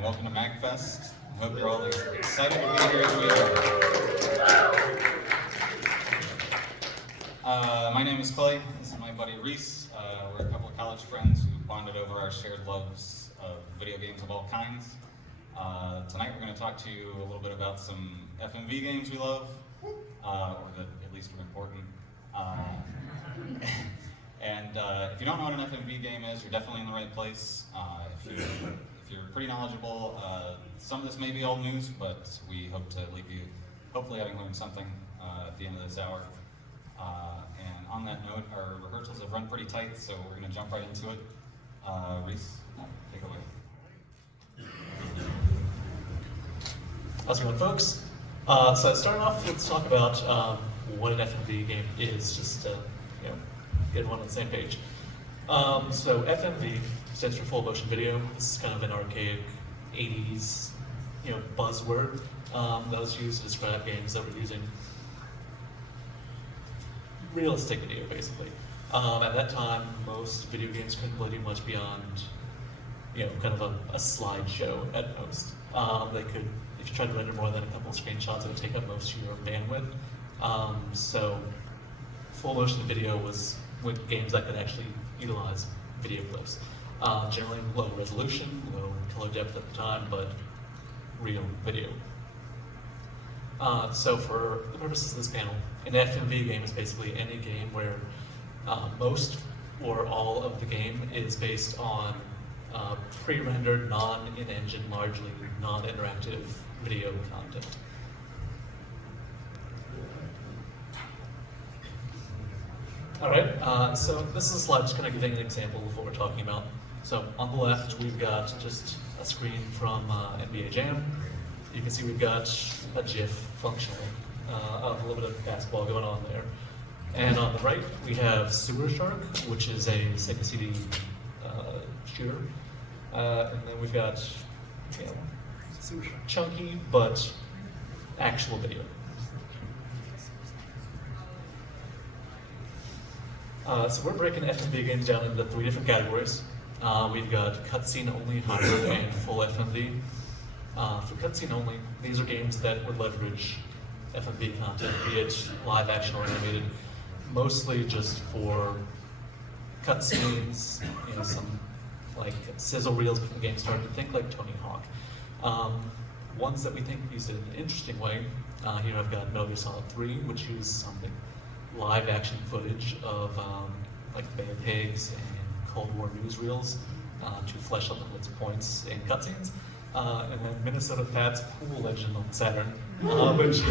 and welcome to MAGFest. I hope you're all as excited to be here as we are. My name is Clay. This is my buddy Reese. We're a couple of college friends who bonded over our shared loves of video games of all kinds. Tonight we're going to talk to you a little bit about some FMV games we love, or that at least are important. And if you don't know what an FMV game is, you're definitely in the right place. If you're pretty knowledgeable, some of this may be old news, but we hope to leave you hopefully having learned something at the end of this hour. And on that note, our rehearsals have run pretty tight, so we're going to jump right into it. Reese, take it away. How's it going, folks? So starting off, let's talk about what an FMV game is, just to get everyone on the same page. So FMV stands for full motion video. This is kind of an archaic 80s buzzword that was used to describe games that were using realistic video, basically. At that time, most video games couldn't really do much beyond kind of a slideshow at most. They could, if you tried to render more than a couple of screenshots, it would take up most of your bandwidth. So full motion video was with games that could actually utilize video clips. Generally low resolution, low color depth at the time, but real video. So for the purposes of this panel, an FMV game is basically any game where most or all of the game is based on pre-rendered, non-in-engine, largely non-interactive video content. All right, so this is a slide just kind of giving an example of what we're talking about. So on the left, we've got just a screen from NBA Jam. You can see we've got a GIF functionally, a little bit of basketball going on there. And on the right, we have Sewer Shark, which is a Sega CD shooter. And then we've got chunky but actual video. So we're breaking FMV games down into 3 different categories. We've got cutscene only, hybrid, and full FMV. For cutscene only, these are games that would leverage FMV content, be it live action or animated, mostly just for cutscenes, some like sizzle reels before the game started. Think like Tony Hawk. Ones that we think used it in an interesting way. Here I've got Metal Gear Solid 3, which uses something live action footage of like Bay of Pigs and Cold War newsreels to flesh out the Blitz points in cutscenes. And then Minnesota Fat's Pool Legend on Saturn, which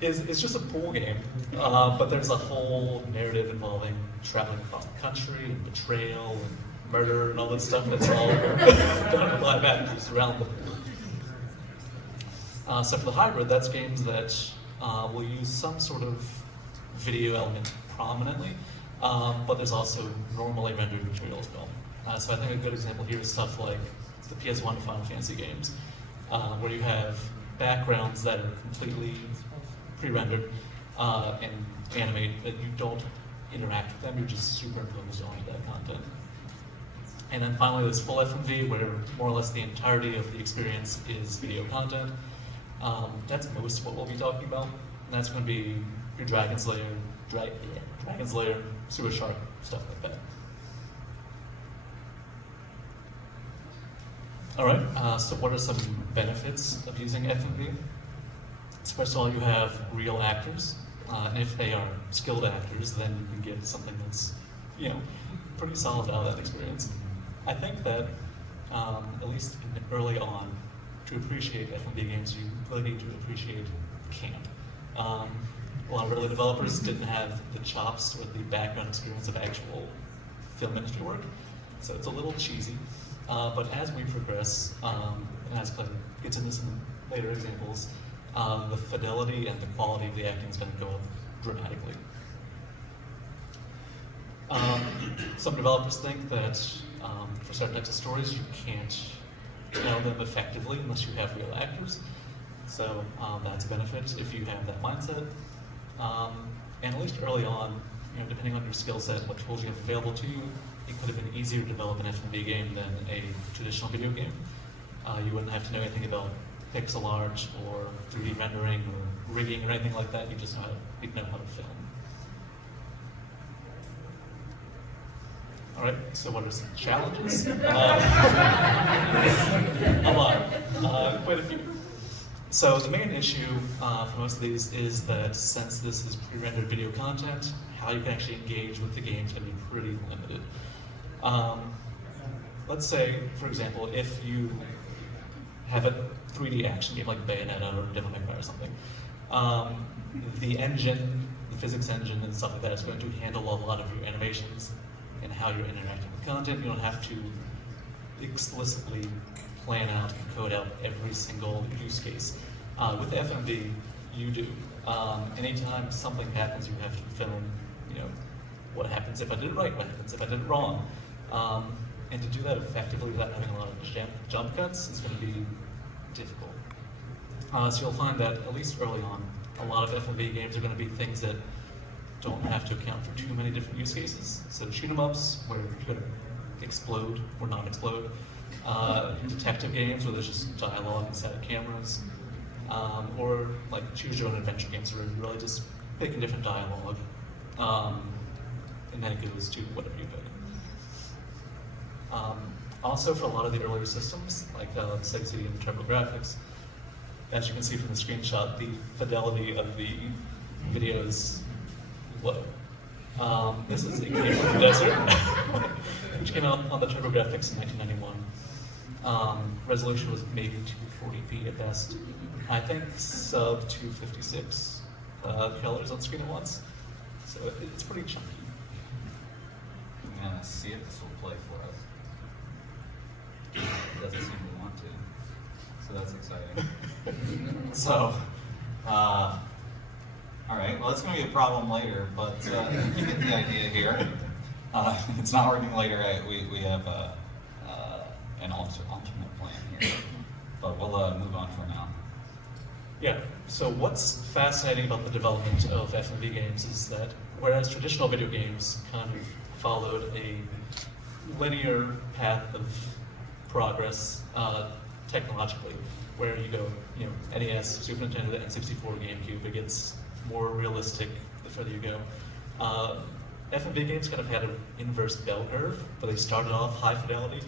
is just a pool game, but there's a whole narrative involving traveling across the country and betrayal and murder and all this stuff that's all done with live actors around the pool. So for the hybrid, that's games that will use some sort of video element prominently, but there's also normally rendered material as well. So I think a good example here is stuff like the PS1 Final Fantasy games, where you have backgrounds that are completely pre-rendered and animated, but you don't interact with them, you're just superimposed onto that content. And then finally there's full FMV, where more or less the entirety of the experience is video content. That's most of what we'll be talking about, and that's going to be your Dragon's Lair, Sewer Shark, stuff like that. All right, so what are some benefits of using FMV? So first of all, you have real actors, and if they are skilled actors, then you can get something that's pretty solid out of that experience. I think that at least early on, to appreciate FMV games, you really need to appreciate camp. A lot of early developers didn't have the chops or the background experience of actual film industry work, so it's a little cheesy. But as we progress, and as Clay gets into some later examples, the fidelity and the quality of the acting is going to go up dramatically. Some developers think that for certain types of stories, you can't tell them effectively unless you have real actors. So that's a benefit if you have that mindset. And at least early on, depending on your skill set, what tools you have available to you, it could have been easier to develop an FMV game than a traditional video game. You wouldn't have to know anything about pixel art or 3D rendering or rigging or anything like that. You just you'd know how to film. All right, so what are some challenges? A lot, quite a few. So the main issue for most of these is that since this is pre-rendered video content, how you can actually engage with the game is going to be pretty limited. Let's say, for example, if you have a 3D action game like Bayonetta or Devil May Cry or something, the engine, the physics engine and stuff like that is going to handle a lot of your animations and how you're interacting with content. You don't have to explicitly plan out and code out every single use case. With FMV, you do. Anytime something happens, you have to film, what happens if I did it right, what happens if I did it wrong. And to do that effectively without having a lot of jump cuts is going to be difficult. So you'll find that, at least early on, a lot of FMV games are going to be things that don't have to account for too many different use cases. So shoot 'em ups, where you're going to explode or not explode. Detective games where there's just dialogue inside of cameras. Or like choose your own adventure games where you really just pick a different dialogue. And then it goes to whatever you pick. Also, for a lot of the earlier systems, like Sega CD and TurboGrafx, as you can see from the screenshot, the fidelity of the video is low. This is a game from the desert, which came out on the TurboGrafx in 1991. Resolution was maybe 240p at best. I think sub 256 colors on screen at once, so it's pretty chunky. I'm gonna see if this will play for us. It doesn't seem to want to, so that's exciting. So, all right, well, it's going to be a problem later, but you get the idea here. It's not working later. We have an alternate plan here, but we'll move on for now. Yeah, so what's fascinating about the development of FMV games is that whereas traditional video games kind of followed a linear path of progress technologically, where you go, NES, Super Nintendo, N64, GameCube, it gets more realistic the further you go. FMV games kind of had an inverse bell curve, where they started off high fidelity,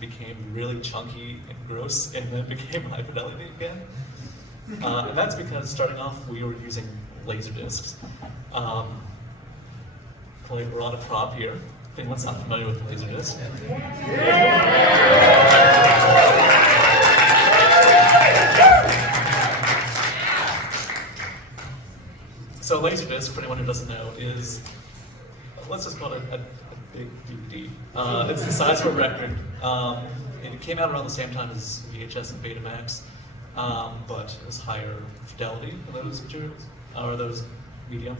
became really chunky and gross, and then became high fidelity again. And that's because starting off, we were using laser discs. Chloe brought a prop here. If anyone's not familiar with the laser disc. So Laserdisc, for anyone who doesn't know, is, let's just call it a big DVD. It's the size of a record. It came out around the same time as VHS and Betamax, but it was higher fidelity than those materials, or those medium.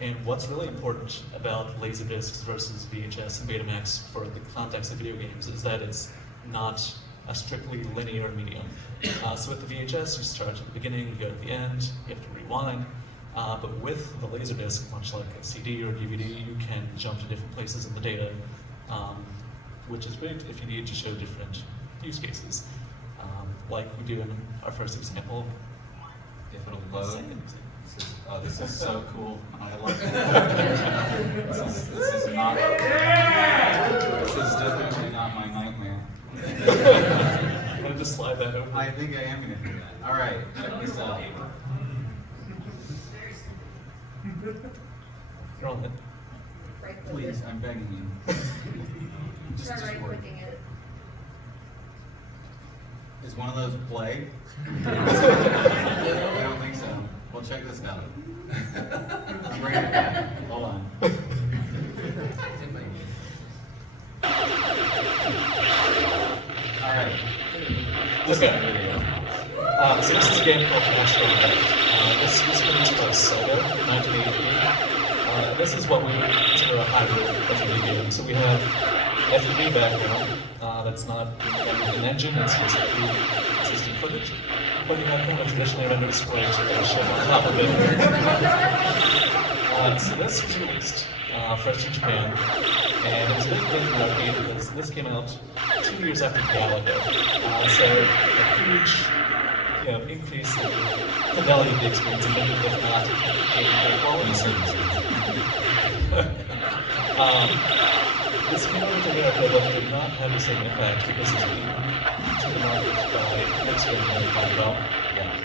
And what's really important about Laserdiscs versus VHS and Betamax for the context of video games is that it's not a strictly linear medium. So with the VHS, you start at the beginning, you go to the end, you have to rewind. But with the Laserdisc, much like a CD or a DVD, you can jump to different places in the data, which is great if you need to show different use cases. Like we do in our first example. If it'll load. This is so cool. I love it. This is definitely not my nightmare. I'm gonna just slide that over. I think I am gonna do that. All right, check this out. You're on it. Please, I'm begging you. Just Start work. right-clicking it. Is one of those play? I don't think so. Well, check this out. I'm bringing it back. Hold on. All right. This is the video. So this is a game called Astro Effect. This was released by Sega in 1983. This is what we would consider a hybrid FMV game. So we have FMV background that's not an engine, it's just existing footage. But you have kind of a traditionally rendered sprite ship on top of it. So this was released first in Japan And it was a big thing in the arcade because this came out 2 years after Galaga. So a huge increase in fidelity of the experience, and maybe if not gameplay quality. This came out into America, but did not have the same impact because it's being to the market by next game that we talked about. Yeah.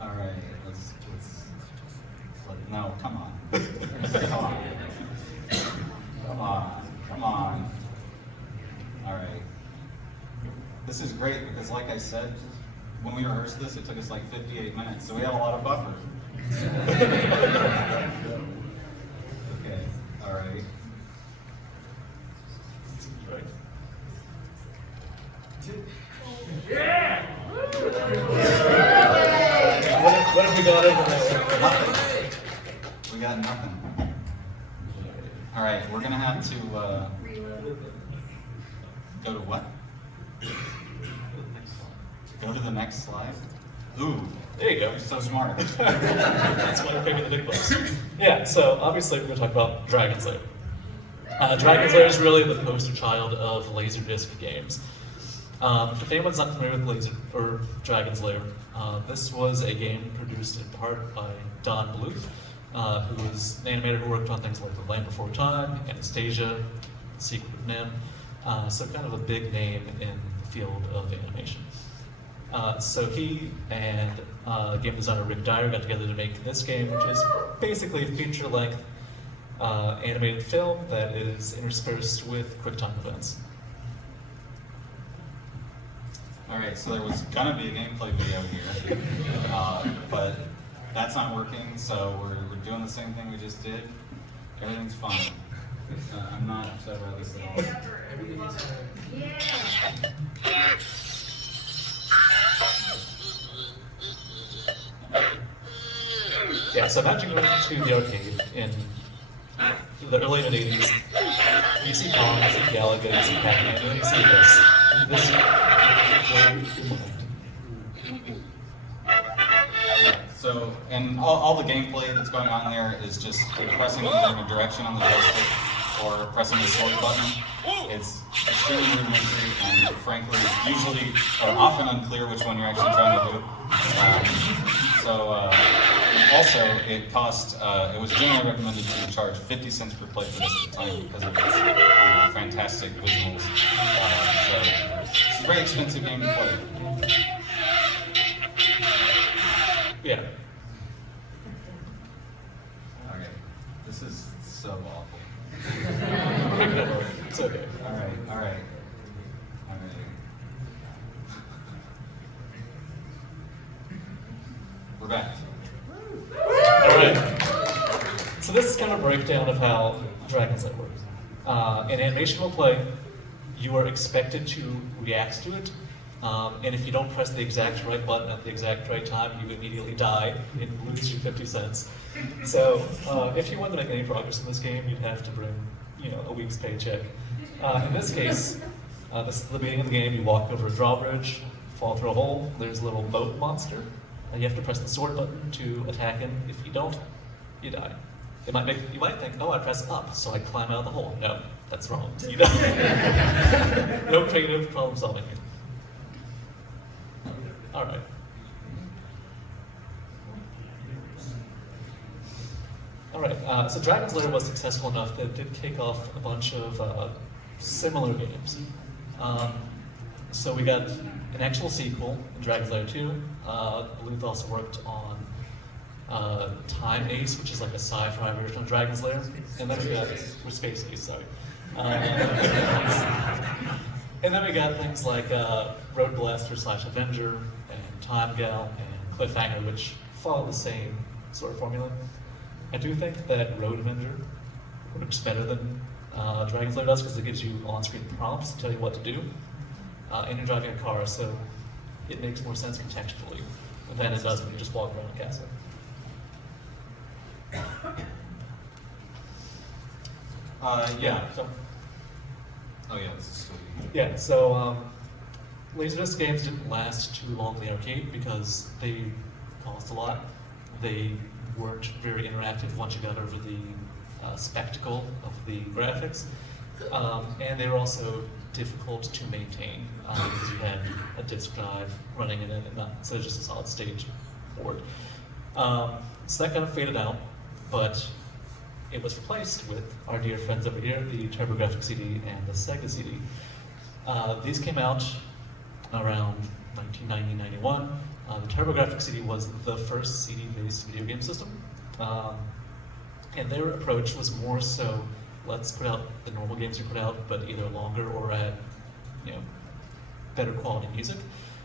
All right, no, come on. Come on. All right. This is great because, like I said, when we rehearsed this, it took us like 58 minutes, so we have a lot of buffer. Okay, all right. Yeah! What have we got over there? Nothing. We got nothing. All right, we're gonna have to go to what? Go to the next slide. Ooh, There you go. you're so smart. That's why we're picking the big books. Yeah, so obviously we're going to talk about Dragon's Lair. Dragon's Lair is really the poster child of Laserdisc games. If anyone's not familiar with Dragon's Lair, this was a game produced in part by Don Bluth, who is an animator who worked on things like The Land Before Time, Anastasia, Secret of Nim, so kind of a big name in the field of animation. So he and game designer Rick Dyer got together to make this game, which is basically a feature-length animated film that is interspersed with QuickTime events. All right, so there was gonna be a gameplay video here, but that's not working, so we're doing the same thing we just did. Everything's fine. I'm not upset about this at all. Yeah, so imagine going to the arcade in the early 80s. You see Pong, you see Galaga, you see Pac-Man, and then you see this. So, and all the gameplay that's going on there is just pressing either a direction on the joystick or pressing the select button. It's extremely rudimentary and frankly, usually or often unclear which one you're actually trying to do. Also, it cost, it was generally recommended to charge 50 cents per play for this at the time because of its fantastic visuals. So, it's a very expensive game to play. Yeah. Okay, this is so awful. It's okay. All right. We're back. Alright. So this is kind of a breakdown of how Dragon's Lair works. In animation will play, you are expected to react to it, and if you don't press the exact right button at the exact right time, you immediately die and lose your 50 cents. So if you want to make any progress in this game, you'd have to bring, a week's paycheck. In this case, this is the beginning of the game. You walk over a drawbridge, fall through a hole. There's a little boat monster, and you have to press the sword button to attack him. If you don't, you die. You might think, oh, I press up, so I climb out of the hole. No, that's wrong. You die. No creative problem solving here. All right. All right, so Dragon's Lair was successful enough that it did kick off a bunch of similar games. So we got an actual sequel, Dragon's Lair 2. Bluth also worked on Time Ace, which is like a sci-fi version of Dragon's Lair. And then we got, or Space Ace, sorry. And then we got things like Road Blaster / Avenger, and Time Gal, and Cliffhanger, which follow the same sort of formula. I do think that Road Avenger works better than Dragon's Lair does because it gives you on-screen prompts to tell you what to do. And you're driving a car, so it makes more sense contextually than it does when you just walk around a castle. Yeah. So, Oh yeah, this is sweet. yeah, so Laserdisc games didn't last too long in the arcade because they cost a lot. They weren't very interactive once you got over the spectacle of the graphics. And they were also difficult to maintain because you had a disk drive running in it and not so just a solid state board. So that kind of faded out, but it was replaced with our dear friends over here, the TurboGrafx CD and the Sega CD. These came out around 1990-91. The TurboGrafx CD was the first CD-based video game system. And their approach was more so, let's put out the normal games we put out, but either longer or at better quality music.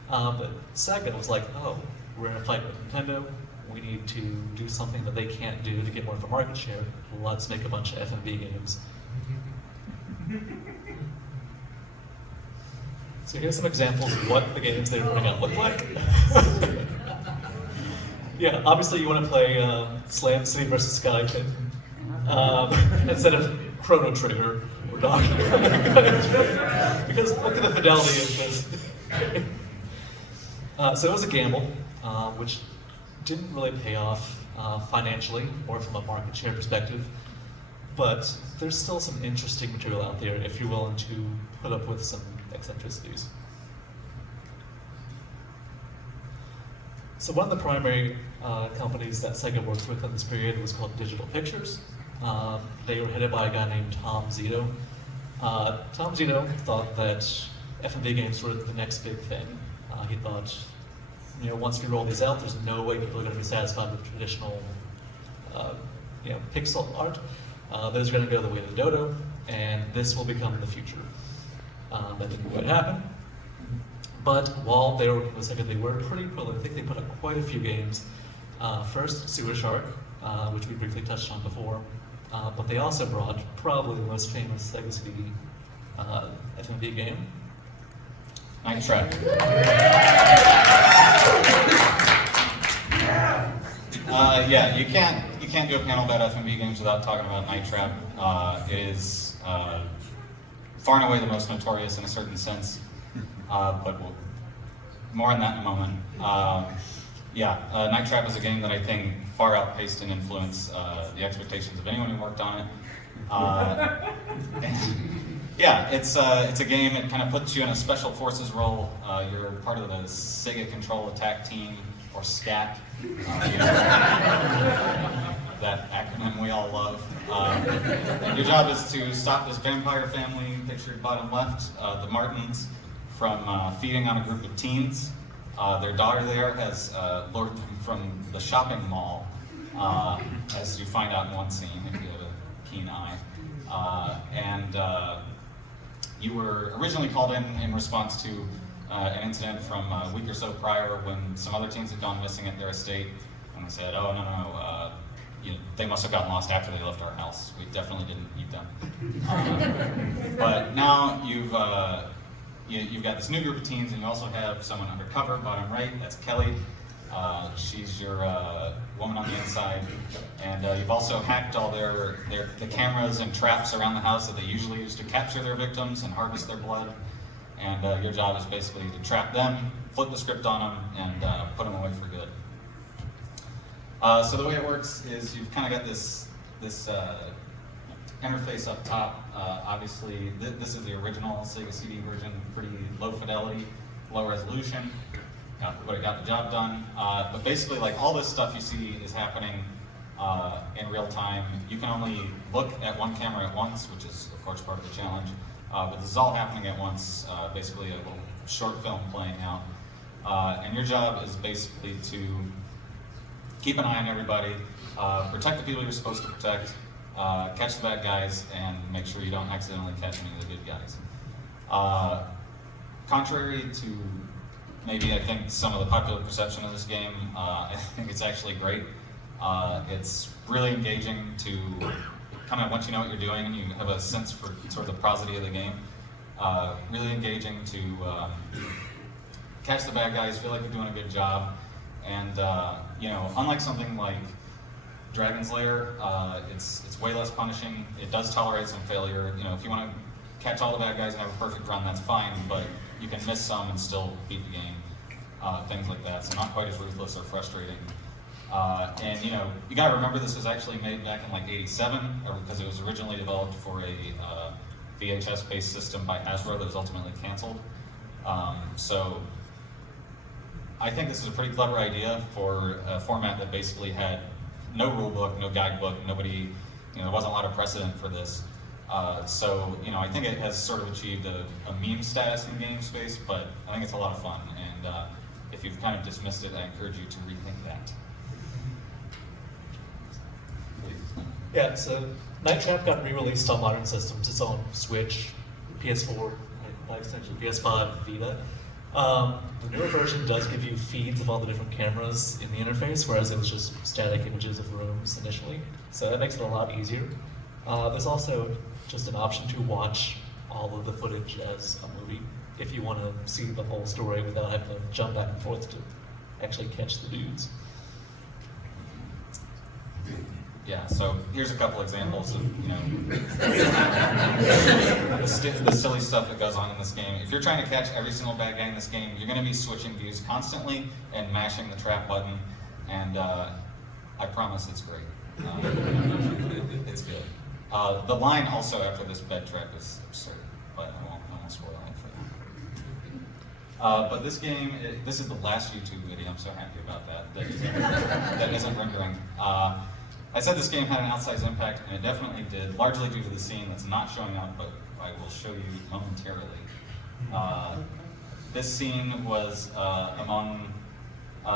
But Sega was like, oh, we're in a fight with Nintendo. We need to do something that they can't do to get more of a market share. Let's make a bunch of FMV games. So here's some examples of what the games they were putting out look like. Yeah, obviously you want to play Slam City versus Sky Pit instead of Chrono Trigger or Donkey Kong. Because look at the fidelity of this. So it was a gamble, which didn't really pay off financially or from a market share perspective. But there's still some interesting material out there if you're willing to put up with some eccentricities. So one of the primary companies that Sega worked with in this period was called Digital Pictures. They were headed by a guy named Tom Zito. Tom Zito thought that FMV games were the next big thing. He thought, once we roll these out, there's no way people are going to be satisfied with traditional, pixel art. Those are going to go the way of the dodo, and this will become the future. That didn't quite happen. But while they were working with Sega, they were pretty prolific. They put up quite a few games. First, Sewer Shark, which we briefly touched on before. But they also brought probably the most famous Sega CD FMV game, Night Trap. Yeah, you can't do a panel about FMV games without talking about Night Trap. It is far and away the most notorious in a certain sense, but more on that in a moment. Night Trap is a game that I think far outpaced in influence the expectations of anyone who worked on it. It's a game. It kind of puts you in a special forces role. You're part of the Sega Control Attack Team, or SCAT. That acronym we all love. Your job is to stop this vampire family, pictured bottom left, the Martins, from feeding on a group of teens. Their daughter there has lured them from the shopping mall, as you find out in one scene if you have a keen eye. You were originally called in response to an incident from a week or so prior when some other teens had gone missing at their estate, and they said, "Oh no, they must have gotten lost after they left our house. We definitely didn't eat them." But now you've got this new group of teens, and you also have someone undercover, bottom right. That's Kelly. She's your woman on the inside, and you've also hacked all the cameras and traps around the house that they usually use to capture their victims and harvest their blood. And your job is basically to trap them, flip the script on them, and put them away for good. So the way it works is you've kind of got this interface up top. Obviously, this is the original Sega CD version, pretty low fidelity, low resolution, but it got the job done. But basically, like, all this stuff you see is happening in real time. You can only look at one camera at once, which is, of course, part of the challenge. But this is all happening at once, basically a little short film playing out. And your job is basically to keep an eye on everybody, protect the people you're supposed to protect, catch the bad guys, and make sure you don't accidentally catch any of the good guys. Contrary to maybe, I think, some of the popular perception of this game, I think it's actually great. It's really engaging to kind of, once you know what you're doing and you have a sense for sort of the prosody of the game, really engaging to catch the bad guys, feel like you're doing a good job. And unlike something like Dragon's Lair, it's way less punishing. It does tolerate some failure. If you want to catch all the bad guys and have a perfect run, that's fine, but you can miss some and still beat the game, things like that. So not quite as ruthless or frustrating. And you know, you gotta remember this was actually made back in like '87, because it was originally developed for a VHS-based system by Hasbro that was ultimately canceled. So I think this is a pretty clever idea for a format that basically had no rule book, no guidebook, nobody, you know, there wasn't a lot of precedent for this. So, you know, I think it has sort of achieved a meme status in game space, but I think it's a lot of fun. And if you've kind of dismissed it, I encourage you to rethink that. Please. Yeah, so Night Trap got re-released on modern systems. It's on Switch, PS4, by extension, PS5, Vita. The newer version does give you feeds of all the different cameras in the interface, whereas it was just static images of rooms initially. So that makes it a lot easier. There's also just an option to watch all of the footage as a movie if you want to see the whole story without having to jump back and forth to actually catch the dudes. Yeah, so here's a couple examples of, you know, the silly stuff that goes on in this game. If you're trying to catch every single bad guy in this game, you're going to be switching views constantly and mashing the trap button, and I promise it's great. It's good. The line also after this bed trap is absurd, but I won't spoil it for you. But this game, this is the last YouTube video. I'm so happy about that. That isn't rendering. I said this game had an outsized impact, and it definitely did, largely due to the scene that's not showing up, but I will show you momentarily. This scene was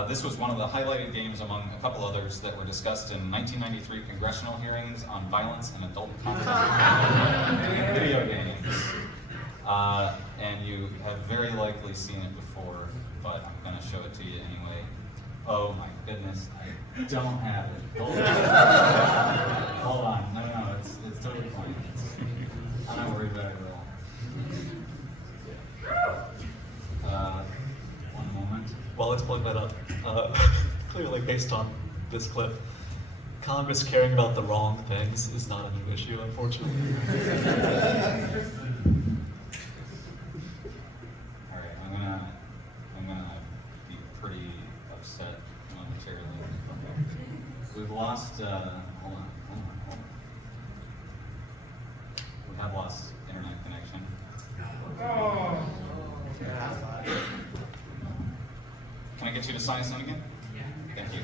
this was one of the highlighted games among a couple others that were discussed in 1993 congressional hearings on violence and adult content in video games. And you have very likely seen it before, but I'm going to show it to you anyway. Oh my goodness, I don't have it. Hold on. No, it's totally fine. I'm not worried about it at all. One moment. While it's pulling that up, clearly based on this clip, Congress caring about the wrong things is not a new issue, unfortunately. All right, I'm gonna be pretty upset momentarily. We've lost. Hold on. We have lost internet connection. Can I get you to sign us in again? Yeah. Thank you.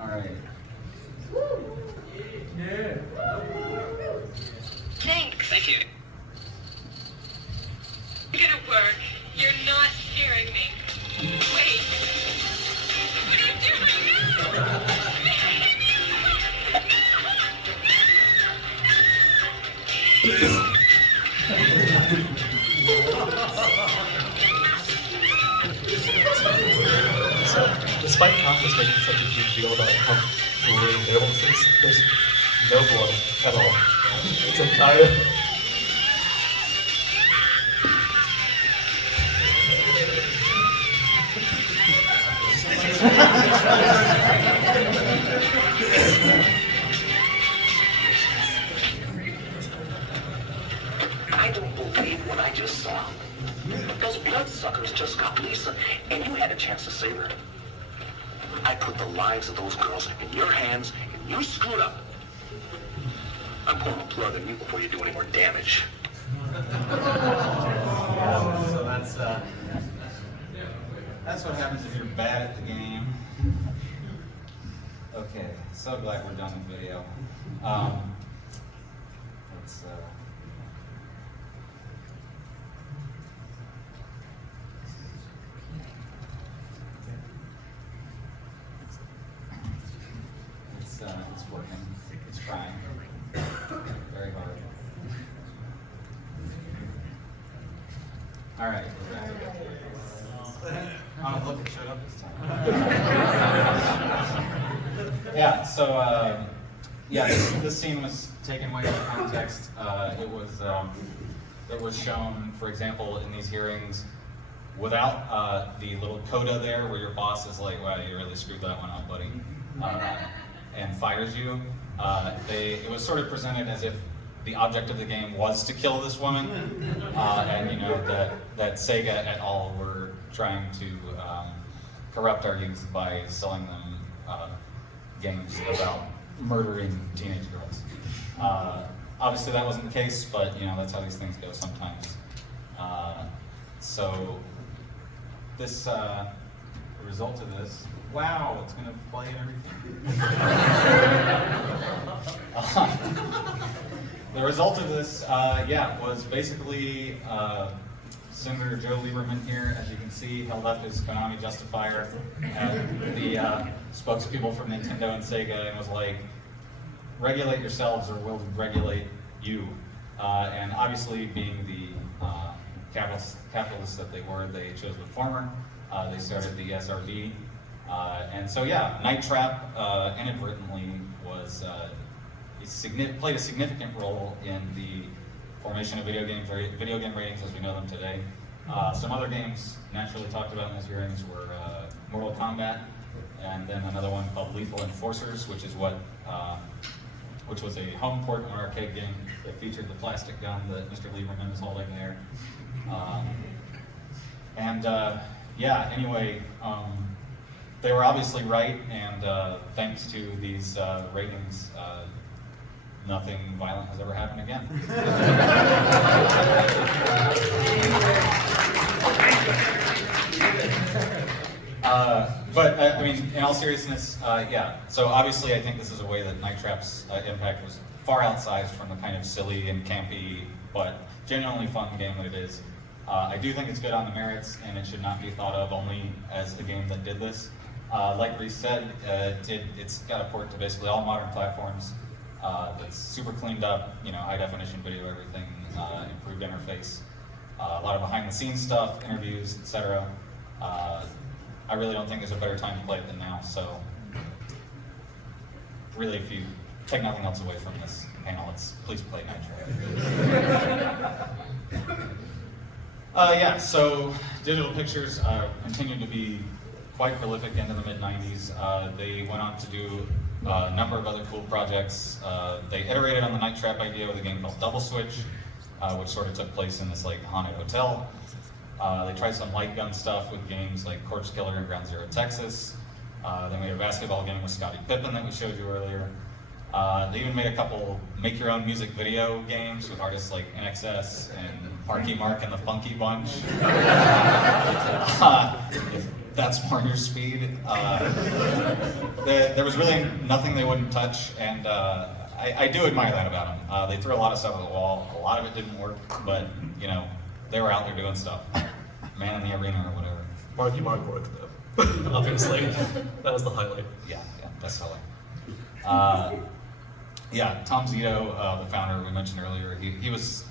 All right. Yeah. Thanks. Thank you. It's gonna work. You're not scaring me. Wait. What are you doing? No! So, despite Congress making such a huge deal about how great this is, there's no blood at all. It's entire. I don't believe what I just saw. Those bloodsuckers just got Lisa, and you had a chance to save her. I put the lives of those girls in your hands, and you screwed up. I'm pulling the plug on you before you do any more damage. So that's what happens if you're bad at the game. Okay, so glad we're done with video. Let's Yeah, so, this scene was taken way out of context. It was shown, for example, in these hearings, without the little coda there where your boss is like, wow, you really screwed that one up, buddy, and fires you. It was sort of presented as if the object of the game was to kill this woman, and you know, that Sega et al. Were trying to corrupt our youth by selling them games about murdering teenage girls. Obviously that wasn't the case, but you know, that's how these things go sometimes. So this, the result of this, wow, it's gonna play and everything. The result of this, was basically Senator Joe Lieberman here, as you can see, held up his Konami justifier at the spokespeople from Nintendo and Sega and was like, regulate yourselves or we'll regulate you. And obviously, being the capitalists that they were, they chose the former. They started the SRD. And so yeah, Night Trap inadvertently was played a significant role in the formation of video game ratings as we know them today. Some other games naturally talked about in those hearings were Mortal Kombat, and then another one called Lethal Enforcers, which was a home port of an arcade game that featured the plastic gun that Mr. Lieberman is holding there. Anyway, they were obviously right, and thanks to these ratings, nothing violent has ever happened again. I mean, in all seriousness, so obviously I think this is a way that Night Trap's impact was far outsized from the kind of silly and campy, but genuinely fun game that it is. I do think it's good on the merits, and it should not be thought of only as the game that did this. Like Reese said, it's got a port to basically all modern platforms. That's super cleaned up, you know, high definition video, everything, improved interface, a lot of behind the scenes stuff, interviews, etc. I really don't think there's a better time to play it than now, so really, if you take nothing else away from this panel, please play Night Trap. So digital pictures continued to be quite prolific into the mid-90s. They went on to do a number of other cool projects. They iterated on the Night Trap idea with a game called Double Switch, which sort of took place in this like haunted hotel. They tried some light gun stuff with games like Corpse Killer and Ground Zero Texas. They made a basketball game with Scottie Pippen that we showed you earlier. They even made a couple make-your-own music video games with artists like NXS and Marky Mark and the Funky Bunch. If that's more your speed. There was really nothing they wouldn't touch, and I do admire that about them. They threw a lot of stuff at the wall. A lot of it didn't work, but you know, they were out there doing stuff. Man in the arena or whatever. Marky Mark worked though. Obviously, that was the highlight. Yeah, that's the highlight. Tom Zito, the founder we mentioned earlier, he was,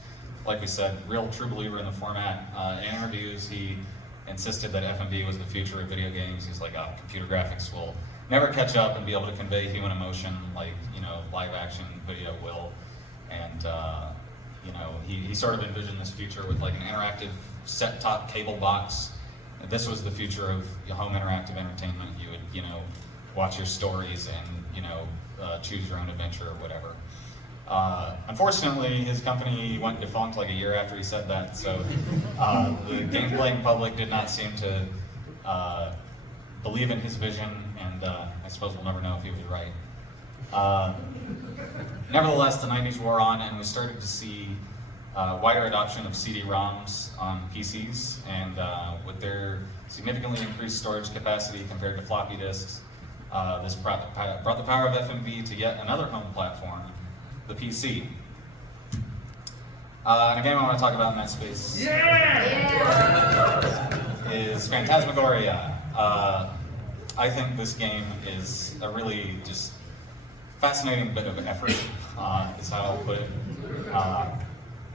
like we said, real true believer in the format. In interviews, he insisted that FMV was the future of video games. He's like, computer graphics will never catch up and be able to convey human emotion like, you know, live action video will. And, you know, he sort of envisioned this future with like an interactive set-top cable box. This was the future of home interactive entertainment. You would, you know, watch your stories and, you know, choose your own adventure or whatever. Unfortunately, his company went defunct like a year after he said that, so the game-playing public did not seem to believe in his vision, and I suppose we'll never know if he was right. Nevertheless, the 90s wore on, and we started to see wider adoption of CD-ROMs on PCs, and with their significantly increased storage capacity compared to floppy disks, this brought the power of FMV to yet another home platform, the PC. And a game I want to talk about in that space is Phantasmagoria. I think this game is a really just fascinating bit of effort, is how I'll put it.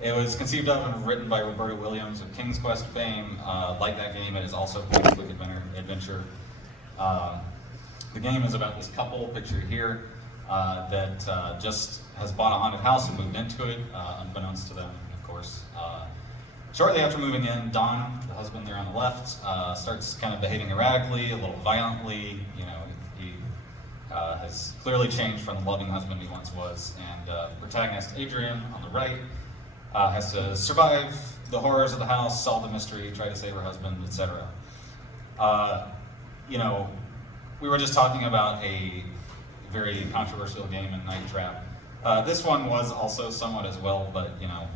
It was conceived of and written by Roberta Williams of King's Quest fame. Like that game, it is also a point-and-click adventure. The game is about this couple pictured here that just has bought a haunted house and moved into it, unbeknownst to them, of course. Shortly after moving in, Don, the husband there on the left, starts kind of behaving erratically, a little violently. You know, he has clearly changed from the loving husband he once was. And the protagonist, Adrian, on the right, has to survive the horrors of the house, solve the mystery, try to save her husband, etc. You know, we were just talking about a very controversial game in Night Trap. This one was also somewhat as well, but you know,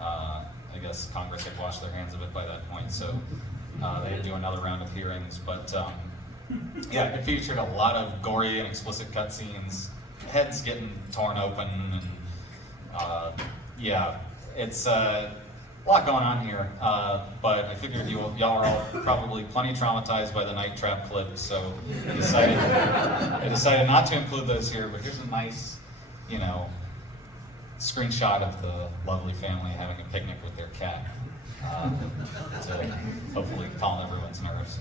I guess Congress had washed their hands of it by that point, so they had to do another round of hearings. But yeah, it featured a lot of gory and explicit cutscenes, heads getting torn open, and yeah, it's a lot going on here. But I figured y'all are all probably plenty traumatized by the Night Trap clip, so I decided not to include those here. But here's a nice, you know, screenshot of the lovely family having a picnic with their cat to hopefully calm everyone's nerves.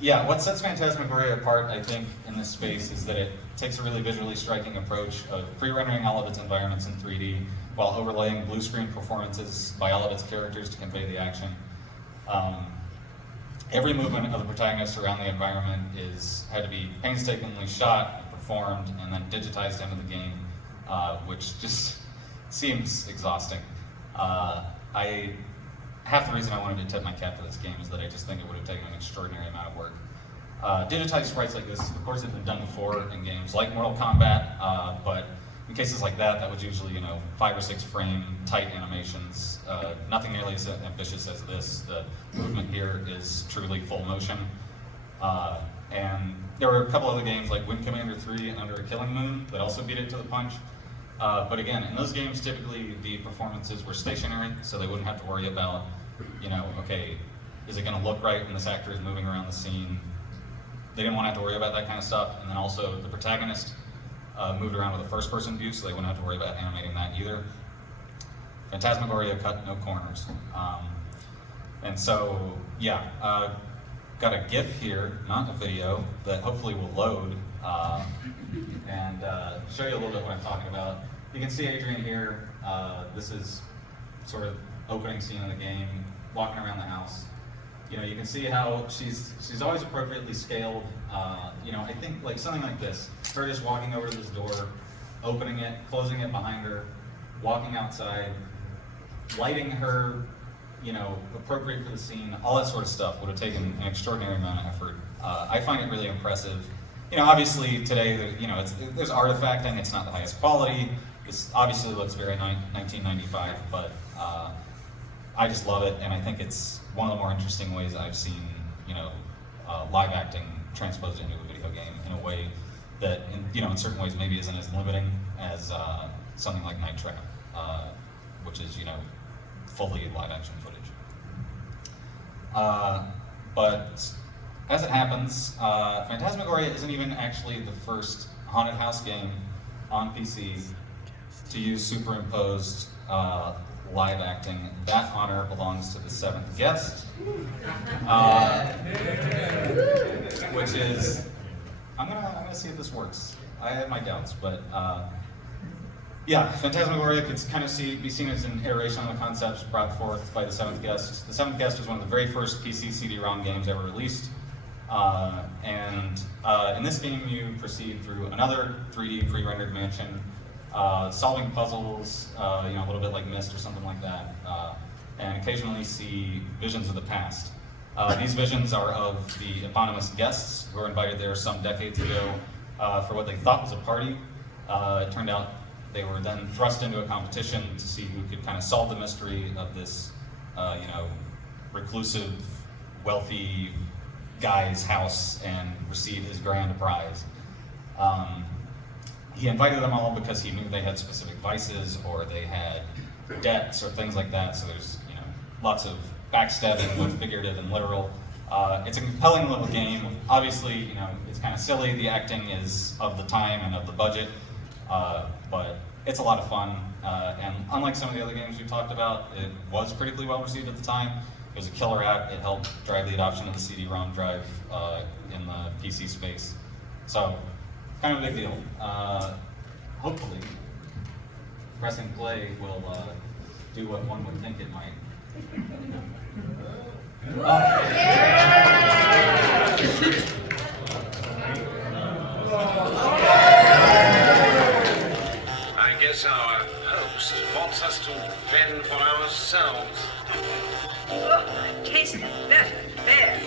Yeah, what sets Phantasmagoria apart, I think, in this space is that it takes a really visually striking approach of pre-rendering all of its environments in 3D while overlaying blue screen performances by all of its characters to convey the action. Every movement of the protagonist around the environment had to be painstakingly shot, performed, and then digitized into the game, which just seems exhausting. Half the reason I wanted to tip my cap to this game is that I just think it would have taken an extraordinary amount of work. Digitized sprites like this, of course, have been done before in games like Mortal Kombat, but in cases like that, that was usually, you know, 5 or 6 frame tight animations. Nothing nearly as ambitious as this. The movement here is truly full motion. And there were a couple other games like Wind Commander 3 and Under a Killing Moon that also beat it to the punch. But again, in those games, typically the performances were stationary, so they wouldn't have to worry about, you know, okay, is it going to look right when this actor is moving around the scene? They didn't want to have to worry about that kind of stuff. And then also the protagonist moved around with a first-person view, so they wouldn't have to worry about animating that either. Phantasmagoria cut no corners. And so, yeah, got a GIF here, not a video, that hopefully will load and show you a little bit what I'm talking about. You can see Adrian here. This is sort of opening scene of the game, walking around the house. You know, you can see how she's always appropriately scaled. You know, I think like something like this, her just walking over to this door, opening it, closing it behind her, walking outside, lighting her, you know, appropriate for the scene, all that sort of stuff would have taken an extraordinary amount of effort. I find it really impressive. You know, obviously today, you know, there's artifacting, it's not the highest quality. This obviously looks very 1995, but I just love it, and I think it's one of the more interesting ways I've seen, you know, live acting transposed into a video game in a way that, you know, in certain ways maybe isn't as limiting as something like Night Trap, which is, you know, fully live action footage. But as it happens, Phantasmagoria isn't even actually the first haunted house game on PC to use superimposed live acting. That honor belongs to the 7th guest, which is, I'm gonna see if this works. I have my doubts, but yeah, Phantasmagoria could kind of be seen as an iteration on the concepts brought forth by the 7th guest. The 7th guest was one of the very first PC CD-ROM games ever released. And in this game, you proceed through another 3D pre-rendered mansion, solving puzzles, you know, a little bit like Myst or something like that, and occasionally see visions of the past. These visions are of the eponymous guests who were invited there some decades ago for what they thought was a party. It turned out they were then thrust into a competition to see who could kind of solve the mystery of this, you know, reclusive, wealthy guy's house and receive his grand prize. He invited them all because he knew they had specific vices or they had debts or things like that. So there's, you know, lots of backstabbing, both figurative and literal. It's a compelling little game. Obviously, you know, it's kind of silly. The acting is of the time and of the budget, but it's a lot of fun. And unlike some of the other games we talked about, it was critically well received at the time. It was a killer app. It helped drive the adoption of the CD-ROM drive in the PC space. So, kind of a big deal. Hopefully, pressing play will do what one would think it might. I guess our host wants us to fend for ourselves. Oh, it tasted better there.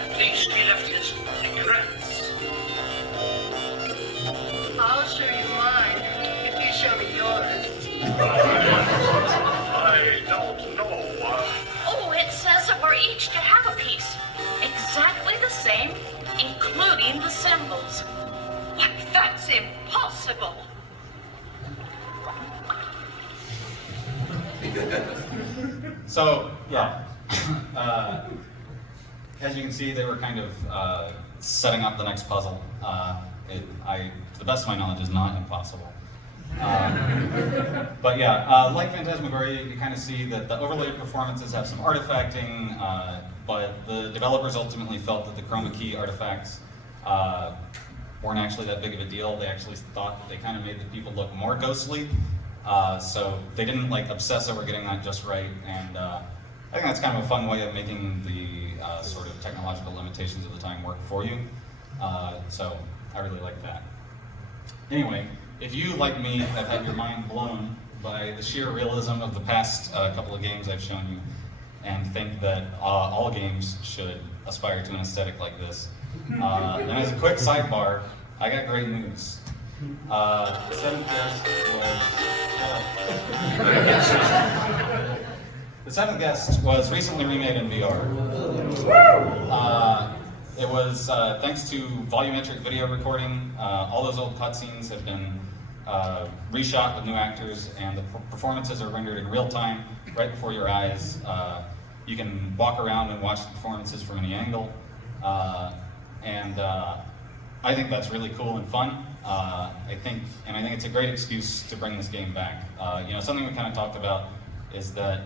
At least he left his secrets. I'll show you mine if you show me yours. I don't know. Oh, it says that we're each to have a piece. Exactly the same, including the symbols. What? That's impossible. So, yeah. As you can see, they were kind of setting up the next puzzle. To the best of my knowledge, is not impossible. But yeah, like Phantasmagoria, you kind of see that the overlaid performances have some artifacting, but the developers ultimately felt that the chroma key artifacts weren't actually that big of a deal. They actually thought that they kind of made the people look more ghostly. So they didn't like obsess over getting that just right, and I think that's kind of a fun way of making the sort of technological limitations of the time work for you. So I really like that. Anyway, if you, like me, have had your mind blown by the sheer realism of the past couple of games I've shown you, and think that all games should aspire to an aesthetic like this, then as a quick sidebar, I got great news. The seventh guest was recently remade in VR. It was thanks to volumetric video recording. All those old cutscenes have been reshot with new actors, and the performances are rendered in real time, right before your eyes. You can walk around and watch the performances from any angle, and I think that's really cool and fun. I think it's a great excuse to bring this game back. Something we kind of talked about is that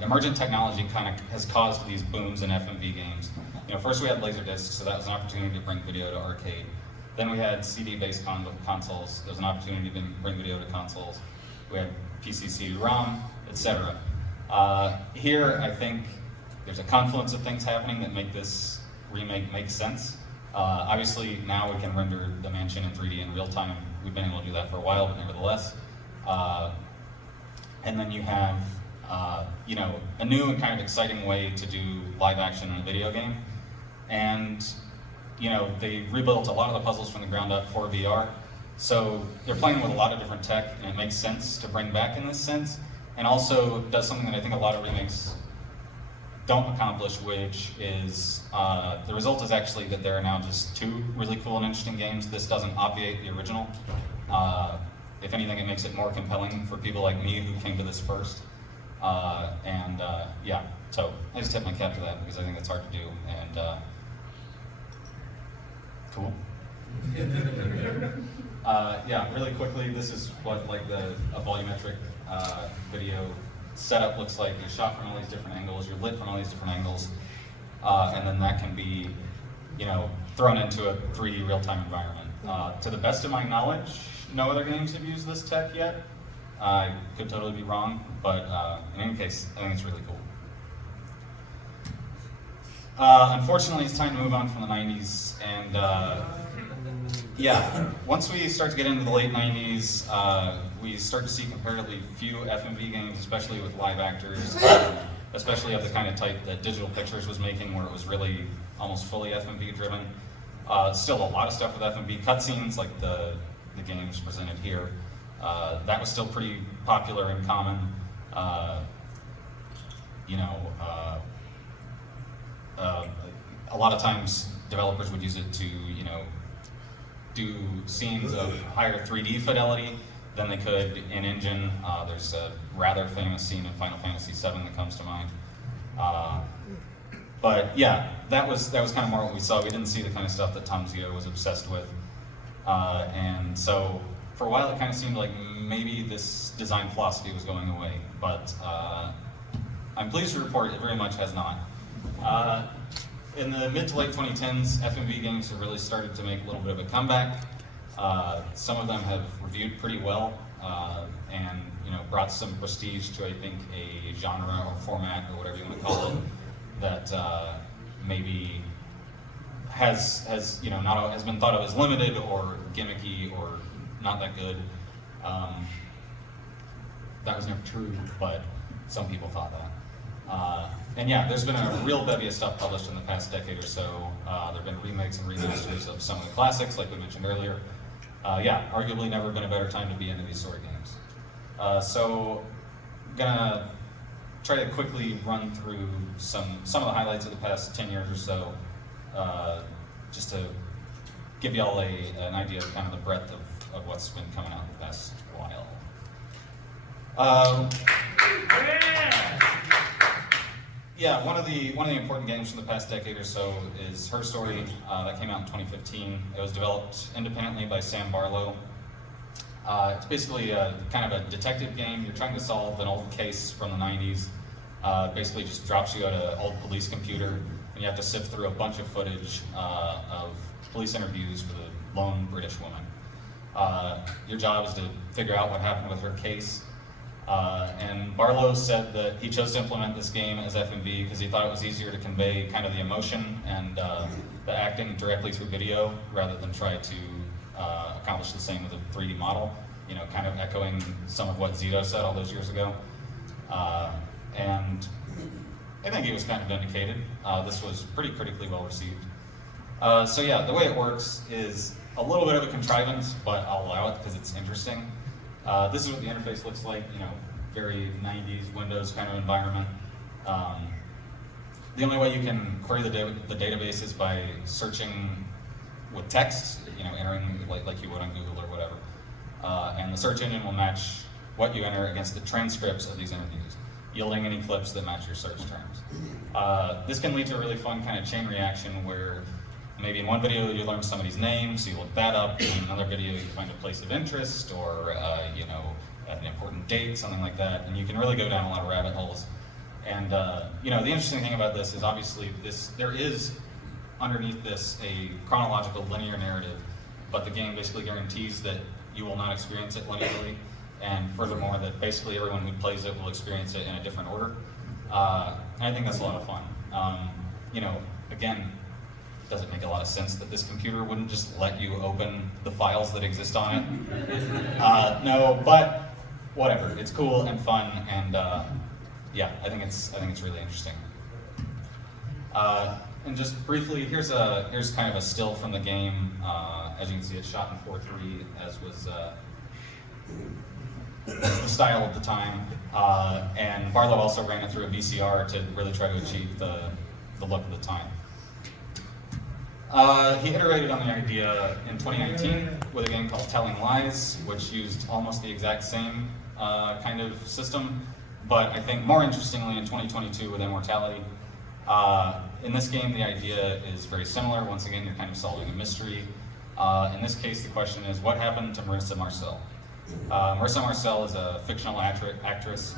emergent technology kind of has caused these booms in FMV games. First we had Laserdisc, so that was an opportunity to bring video to arcade. Then we had CD-based consoles. There was an opportunity to bring video to consoles. We had PC CD-ROM, etc. Here, I think there's a confluence of things happening that make this remake make sense. Obviously, now we can render the mansion in 3D in real time. We've been able to do that for a while, but nevertheless. And then you have, a new and kind of exciting way to do live action in a video game. And, they rebuilt a lot of the puzzles from the ground up for VR. So they're playing with a lot of different tech, and it makes sense to bring back in this sense. And also does something that I think a lot of remakes don't accomplish, which is, the result is actually that there are now just two really cool and interesting games. This doesn't obviate the original. If anything, it makes it more compelling for people like me who came to this first. Yeah, so I just tip my cap to that because I think it's hard to do, and cool. Yeah, really quickly, this is what a volumetric video setup looks like. You're shot from all these different angles, you're lit from all these different angles, and then that can be, thrown into a 3D real-time environment. To the best of my knowledge, no other games have used this tech yet. I could totally be wrong, but in any case, I think it's really cool. Unfortunately, it's time to move on from the 90s, and yeah, once we start to get into the late 90s, we start to see comparatively few FMV games, especially with live actors, especially of the kind of type that Digital Pictures was making, where it was really almost fully FMV driven. Still a lot of stuff with FMV cutscenes, like the games presented here. That was still pretty popular and common. A lot of times developers would use it to, do scenes of higher 3D fidelity than they could in engine. There's a rather famous scene in Final Fantasy VII that comes to mind. But yeah, that was kind of more what we saw. We didn't see the kind of stuff that Tom Zio was obsessed with. And so for a while it kind of seemed like maybe this design philosophy was going away. But I'm pleased to report it very much has not. In the mid to late 2010s, FMV games have really started to make a little bit of a comeback. Some of them have reviewed pretty well, and brought some prestige to, I think, a genre or format or whatever you want to call it that maybe has been thought of as limited or gimmicky or not that good. That was never true, but some people thought that. And yeah, there's been a real bevy of stuff published in the past decade or so. There have been remakes and remasters of some of the classics, like we mentioned earlier. Yeah, arguably never been a better time to be into these sort of games. So I'm gonna try to quickly run through some of the highlights of the past 10 years or so, just to give y'all an idea of kind of the breadth of what's been coming out the past while. Yeah, one of the important games from the past decade or so is Her Story. That came out in 2015. It was developed independently by Sam Barlow. It's basically kind of a detective game. You're trying to solve an old case from the 90s. Basically just drops you at an old police computer, and you have to sift through a bunch of footage of police interviews with a lone British woman. Your job is to figure out what happened with her case. And Barlow said that he chose to implement this game as FMV because he thought it was easier to convey kind of the emotion and the acting directly through video rather than try to accomplish the same with a 3D model, kind of echoing some of what Zito said all those years ago. And I think he was kind of vindicated. This was pretty critically well received. So yeah, the way it works is a little bit of a contrivance, but I'll allow it because it's interesting. This is what the interface looks like, very 90s Windows kind of environment. The only way you can query the database is by searching with text, entering like you would on Google or whatever. And the search engine will match what you enter against the transcripts of these interviews, yielding any clips that match your search terms. This can lead to a really fun kind of chain reaction where maybe in one video you learn somebody's name, so you look that up. In another video you find a place of interest or an important date, something like that. And you can really go down a lot of rabbit holes. And the interesting thing about this is obviously there is underneath this a chronological linear narrative, but the game basically guarantees that you will not experience it linearly. And furthermore, that basically everyone who plays it will experience it in a different order. And I think that's a lot of fun. Again, does it make a lot of sense that this computer wouldn't just let you open the files that exist on it? No, but whatever. It's cool and fun, and yeah, I think it's really interesting. And just briefly, here's kind of a still from the game. As you can see, it's shot in 4:3, as was the style at the time. And Barlow also ran it through a VCR to really try to achieve the look of the time. He iterated on the idea in 2019 with a game called Telling Lies, which used almost the exact same kind of system, but I think more interestingly in 2022 with Immortality. In this game, the idea is very similar. Once again, you're kind of solving a mystery. In this case, the question is, what happened to Marissa Marcel? Marissa Marcel is a fictional actress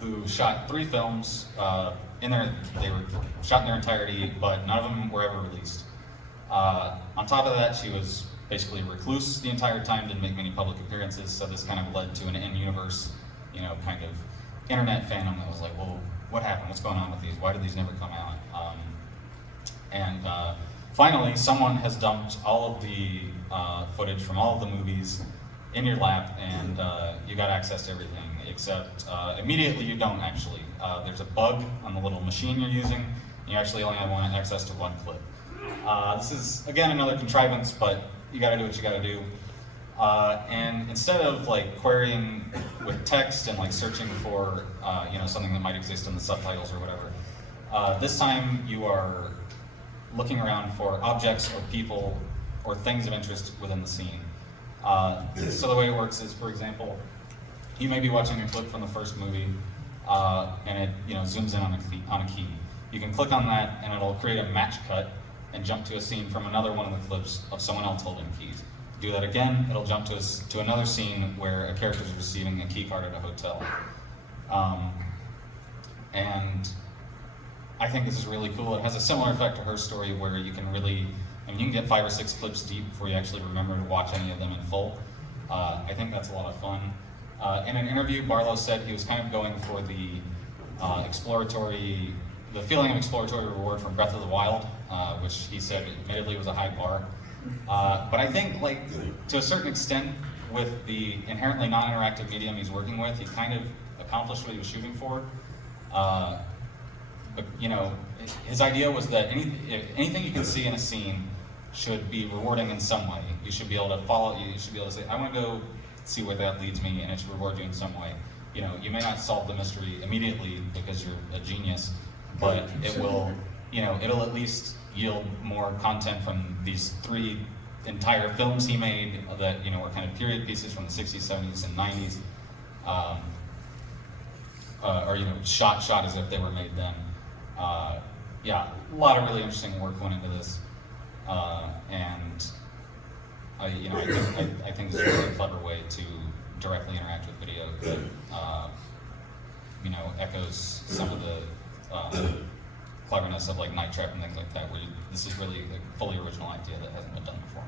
who shot 3 films. They were shot in their entirety, but none of them were ever released. On top of that, she was basically a recluse the entire time, didn't make many public appearances, so this kind of led to an in-universe, kind of internet fandom that was like, well, what happened? What's going on with these? Why did these never come out? And finally, someone has dumped all of the footage from all of the movies in your lap, and you got access to everything, except immediately you don't actually. There's a bug on the little machine you're using, and you actually only have access to 1 clip. This is, again, another contrivance, but you gotta do what you gotta do. And instead of querying with text and searching for something that might exist in the subtitles or whatever, this time you are looking around for objects or people or things of interest within the scene. So the way it works is, for example, you may be watching a clip from the first movie, and it zooms in on a key. You can click on that, and it'll create a match cut and jump to a scene from another one of the clips of someone else holding keys. Do that again, it'll jump to another scene where a character is receiving a key card at a hotel. and I think this is really cool. It has a similar effect to her story where you can really, I mean, you can get 5 or 6 clips deep before you actually remember to watch any of them in full. I think that's a lot of fun. In an interview, Barlow said he was kind of going for the the feeling of exploratory reward from Breath of the Wild, which he said admittedly was a high bar. But I think, like, to a certain extent, with the inherently non-interactive medium he's working with, he kind of accomplished what he was shooting for. But, you know, his idea was that anything you can see in a scene should be rewarding in some way. You should be able to follow, you should be able to say, I want to go see where that leads me, and it should reward you in some way. You know, you may not solve the mystery immediately because you're a genius, but it will, you know, it'll at least yield more content from these 3 entire films he made that, you know, were kind of period pieces from the 60s, 70s, and 90s. Or, you know, shot as if they were made then. Yeah, a lot of really interesting work went into this. And I think it's a really clever way to directly interact with video that, you know, echoes some of the cleverness of like Night Trap and things like that, where this is really a fully original idea that hasn't been done before.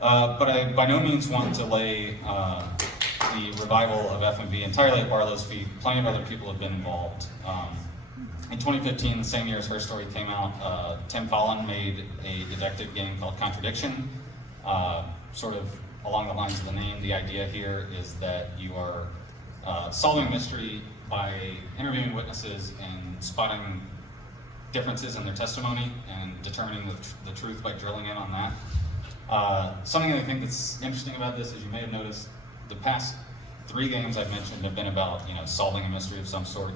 But I by no means want to lay the revival of FMV entirely at Barlow's feet. Plenty of other people have been involved. In 2015, the same year as Her Story came out, Tim Fallon made a detective game called Contradiction. Sort of along the lines of the name, the idea here is that you are solving a mystery by interviewing witnesses and spotting differences in their testimony and determining the truth by drilling in on that. Something that I think that's interesting about this is you may have noticed the past 3 games I've mentioned have been about, you know, solving a mystery of some sort.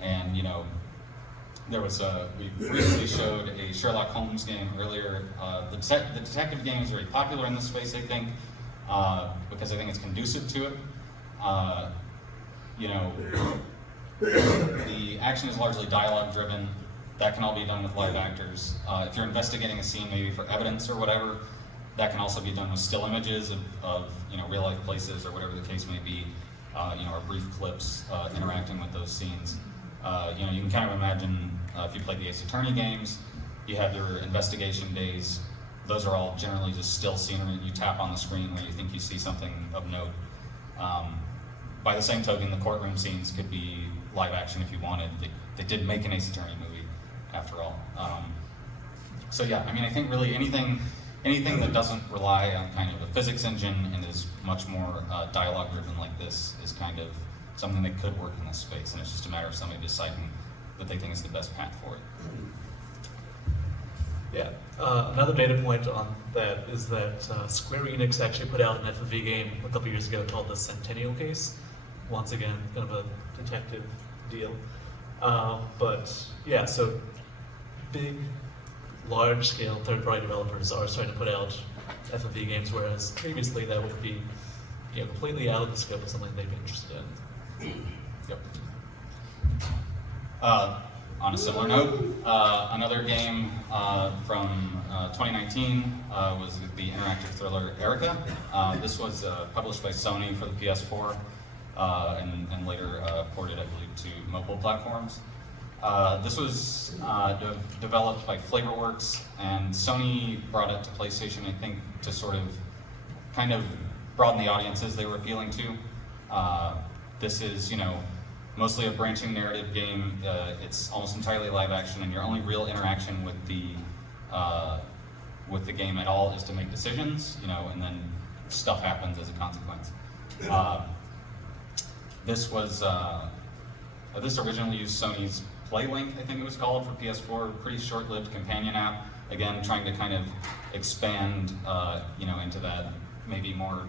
And, you know, there was we recently showed a Sherlock Holmes game earlier. The detective game is very popular in this space, I think, because I think it's conducive to it. You know, the action is largely dialogue driven. That can all be done with live actors. If you're investigating a scene maybe for evidence or whatever, that can also be done with still images of you know, real life places or whatever the case may be, you know, or brief clips interacting with those scenes. You know, you can kind of imagine if you played the Ace Attorney games, you have your investigation days. Those are all generally just still scenery. You tap on the screen where you think you see something of note. By the same token, the courtroom scenes could be live action if you wanted. They did make an Ace Attorney movie, after all. So yeah, I mean, I think really anything that doesn't rely on kind of a physics engine and is much more dialogue driven like this is kind of something that could work in this space, and it's just a matter of somebody deciding that they think is the best path for it. Yeah, another data point on that is that Square Enix actually put out an FMV game a couple years ago called The Centennial Case. Once again, kind of a detective deal. But yeah, so big, large-scale third-party developers are starting to put out FMV games, whereas previously that would be, you know, completely out of the scope of something they'd be interested in. Yep. On a similar note, another game from 2019 was the interactive thriller Erica. This was published by Sony for the PS4 and later ported, I believe, to mobile platforms. This was developed by Flavorworks, and Sony brought it to PlayStation, I think, to sort of kind of broaden the audiences they were appealing to. This is, you know, mostly a branching narrative game. It's almost entirely live action, and your only real interaction with the game at all is to make decisions, you know, and then stuff happens as a consequence. This originally used Sony's PlayLink, I think it was called, for PS4. Pretty short-lived companion app. Again, trying to kind of expand, you know, into that maybe more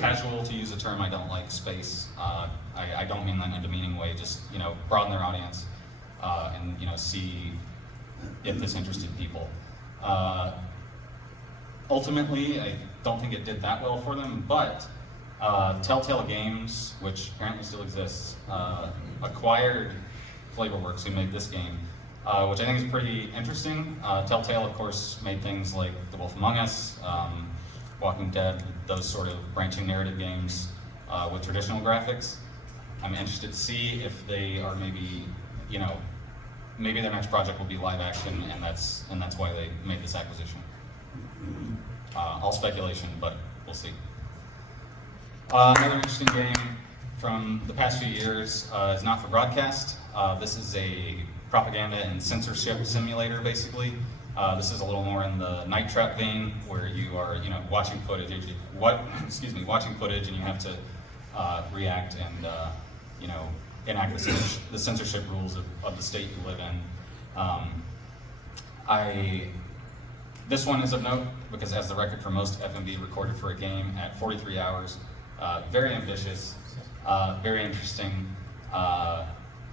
casual, to use a term I don't like, space. I don't mean that in a demeaning way, just, you know, broaden their audience and, you know, see if this interested people. Ultimately, I don't think it did that well for them, but Telltale Games, which apparently still exists, acquired Flavorworks, who made this game, which I think is pretty interesting. Telltale, of course, made things like The Wolf Among Us, Walking Dead, those sort of branching narrative games with traditional graphics. I'm interested to see if they are maybe, you know, maybe their next project will be live action, and that's why they made this acquisition. All speculation, but we'll see. Another interesting game from the past few years is not for broadcast. This is a propaganda and censorship simulator, basically. This is a little more in the Night Trap vein, where you are, you know, watching footage. Watching footage, and you have to react and, you know, enact the censorship rules of the state you live in. This one is of note because it has the record for most FMV recorded for a game at 43 hours. Very ambitious, very interesting.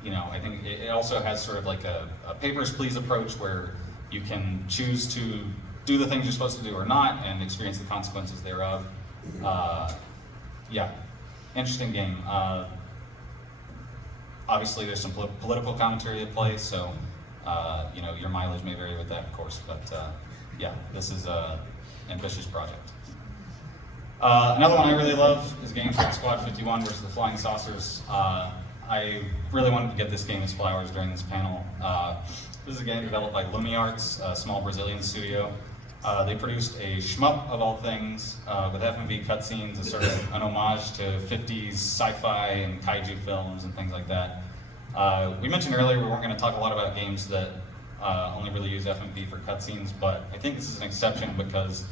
You know, I think it also has sort of like a papers, please approach where you can choose to do the things you're supposed to do or not and experience the consequences thereof. Yeah, interesting game. Obviously, there's some political commentary at play, so you know, your mileage may vary with that, of course, but yeah, this is an ambitious project. Another one I really love is Games like Squad 51 versus the Flying Saucers. I really wanted to give this game its flowers during this panel. This is a game developed by LumiArts, a small Brazilian studio. They produced a shmup of all things with FMV cutscenes, a sort of an homage to 50s sci-fi and kaiju films and things like that. We mentioned earlier we weren't going to talk a lot about games that only really use FMV for cutscenes, but I think this is an exception because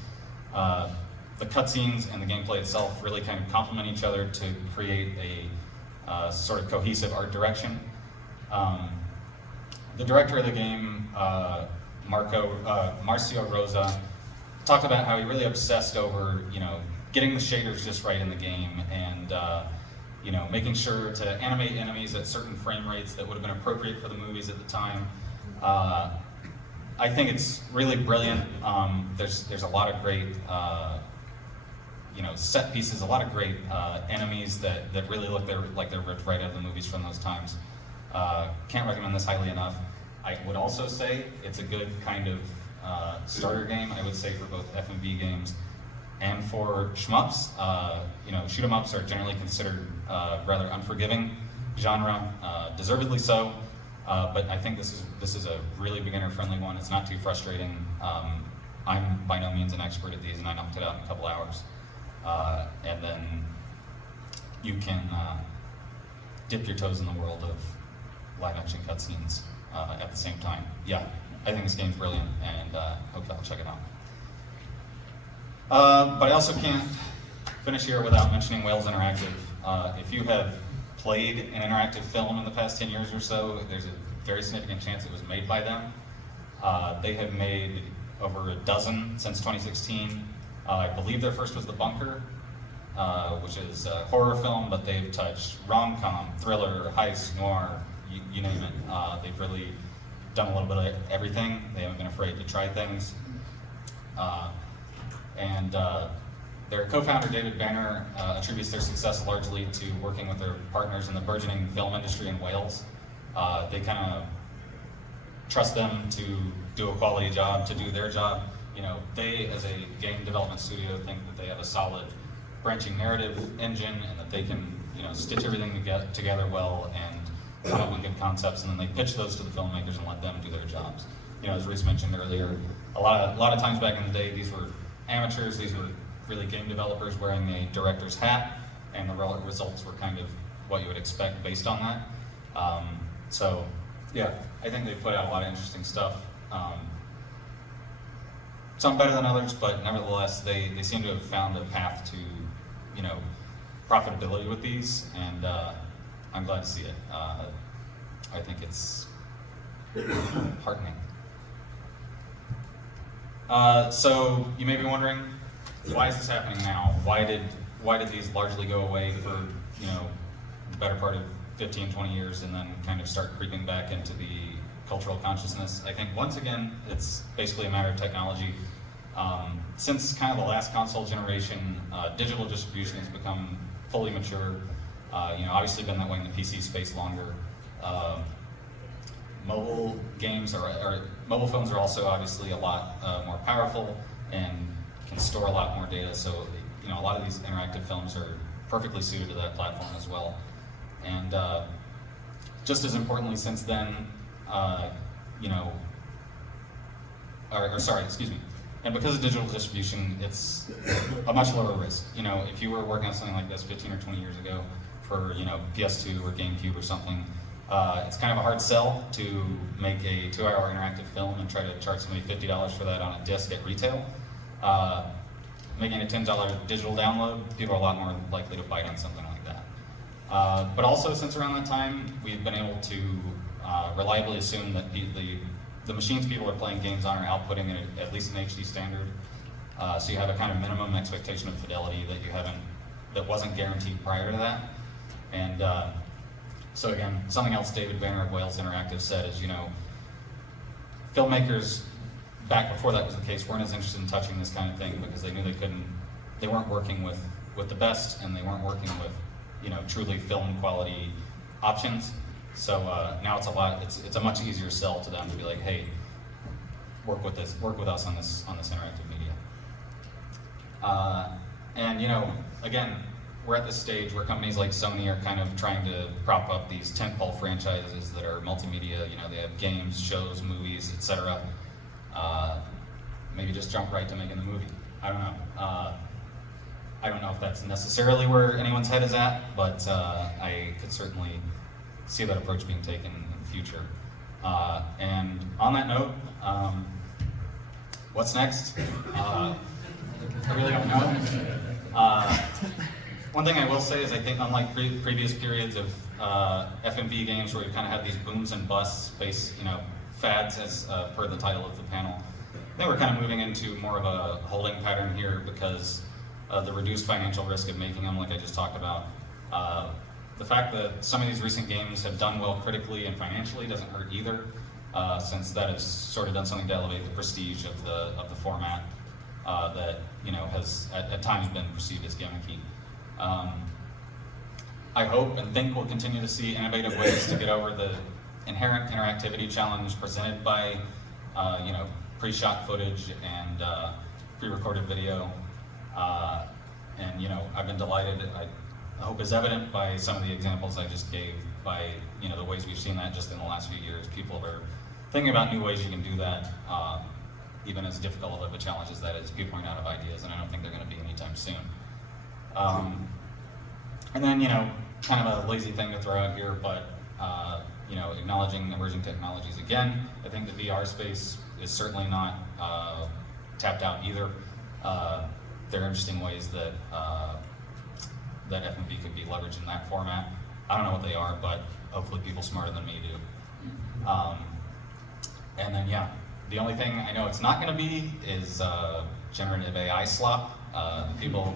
the cutscenes and the gameplay itself really kind of complement each other to create a sort of cohesive art direction. The director of the game, Marcio Rosa, talked about how he really obsessed over, you know, getting the shaders just right in the game and you know, making sure to animate enemies at certain frame rates that would have been appropriate for the movies at the time. I think it's really brilliant. There's a lot of great you know, set pieces, a lot of great enemies that really look like they're ripped right out of the movies from those times. Can't recommend this highly enough. I would also say it's a good kind of starter game, I would say, for both FMV games and for shmups. You know, shoot 'em ups are generally considered rather unforgiving genre, deservedly so. But I think this is a really beginner-friendly one. It's not too frustrating. I'm by no means an expert at these, and I knocked it out in a couple hours. And then you can dip your toes in the world of live-action cutscenes at the same time. Yeah, I think this game's brilliant, and hope y'all check it out. But I also can't finish here without mentioning Wales Interactive. If you have played an interactive film in the past 10 years or so, there's a very significant chance it was made by them. They have made over a dozen since 2016. I believe their first was The Bunker, which is a horror film, but they've touched rom-com, thriller, heist, noir, you name it. They've really done a little bit of everything. They haven't been afraid to try things. And their co-founder, David Banner, attributes their success largely to working with their partners in the burgeoning film industry in Wales. They kind of trust them to do a quality job, to do their job. You know, they, as a game development studio, think that they have a solid branching narrative engine and that they can, you know, stitch everything together well and come up with good concepts, and then they pitch those to the filmmakers and let them do their jobs. You know, as Reese mentioned earlier, a lot of times back in the day, these were amateurs, these were really game developers wearing a director's hat, and the results were kind of what you would expect based on that. So, yeah, I think they put out a lot of interesting stuff. Some better than others, but nevertheless, they seem to have found a path to, you know, profitability with these, and I'm glad to see it. I think it's heartening. So you may be wondering, why is this happening now? Why did these largely go away for, you know, the better part of 15, 20 years and then kind of start creeping back into the cultural consciousness? I think once again, it's basically a matter of technology. Since kind of the last console generation, digital distribution has become fully mature. You know, obviously been that way in the PC space longer. Mobile games or mobile phones are also obviously a lot more powerful and can store a lot more data. So, you know, a lot of these interactive films are perfectly suited to that platform as well. And just as importantly, since then, you know, or sorry, excuse me. And because of digital distribution, it's a much lower risk. You know, if you were working on something like this 15 or 20 years ago for, you know, PS2 or GameCube or something, it's kind of a hard sell to make a 2-hour interactive film and try to charge somebody $50 for that on a disc at retail. Making a $10 digital download, people are a lot more likely to bite on something like that. But also, since around that time, we've been able to reliably assume that the machines people are playing games on are outputting at least an HD standard. So you have a kind of minimum expectation of fidelity that wasn't guaranteed prior to that. And so again, something else David Banner of Wales Interactive said is, you know, filmmakers back before that was the case weren't as interested in touching this kind of thing because they knew they weren't working with the best, and they weren't working with, you know, truly film quality options. So now it's a much easier sell to them to be like, hey, work with us on this interactive media. And you know, again, we're at this stage where companies like Sony are kind of trying to prop up these tentpole franchises that are multimedia. You know, they have games, shows, movies, etc. Maybe just jump right to making the movie. I don't know. I don't know if that's necessarily where anyone's head is at, but I could certainly see that approach being taken in the future. And on that note, what's next? I really don't know. One thing I will say is I think unlike previous periods of FMV games where we've kind of had these booms and busts based, you know, fads as per the title of the panel, I think we're kind of moving into more of a holding pattern here because the reduced financial risk of making them, like I just talked about. The fact that some of these recent games have done well critically and financially doesn't hurt either, since that has sort of done something to elevate the prestige of the format that, you know, has at times been perceived as gimmicky. I hope and think we'll continue to see innovative ways to get over the inherent interactivity challenge presented by, you know, pre-shot footage and pre-recorded video. And you know, I've been delighted. I hope is evident by some of the examples I just gave, by, you know, the ways we've seen that just in the last few years. People are thinking about new ways you can do that, even as difficult of a challenge as that is. People are out of ideas, and I don't think they're going to be anytime soon. And then, you know, kind of a lazy thing to throw out here, but you know, acknowledging emerging technologies again. I think the VR space is certainly not tapped out either. There are interesting ways that that FMV could be leveraged in that format. I don't know what they are, but hopefully people smarter than me do. And then, yeah, the only thing I know it's not going to be is generative AI slop. People